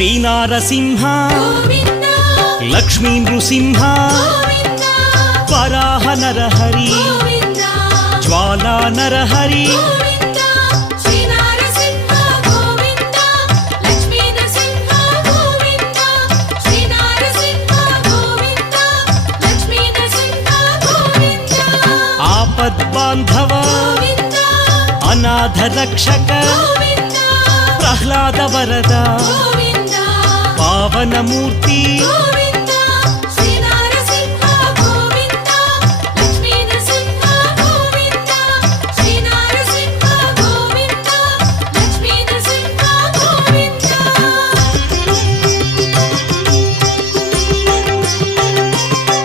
శ్రీనారసింహ గోవింద లక్ష్మీ నృసింహ గోవింద వరాహ నరహరి గోవింద జ్వాలా నరహరి గోవింద శ్రీనారసింహ గోవింద లక్ష్మీ నరసింహ గోవింద శ్రీనారసింహ గోవింద లక్ష్మీ నరసింహ గోవింద ఆపద్బాంధవ గోవింద అనాథ రక్షక గోవింద ప్రహ్లాద వరద గోవింద పావనమూర్తి గోవింద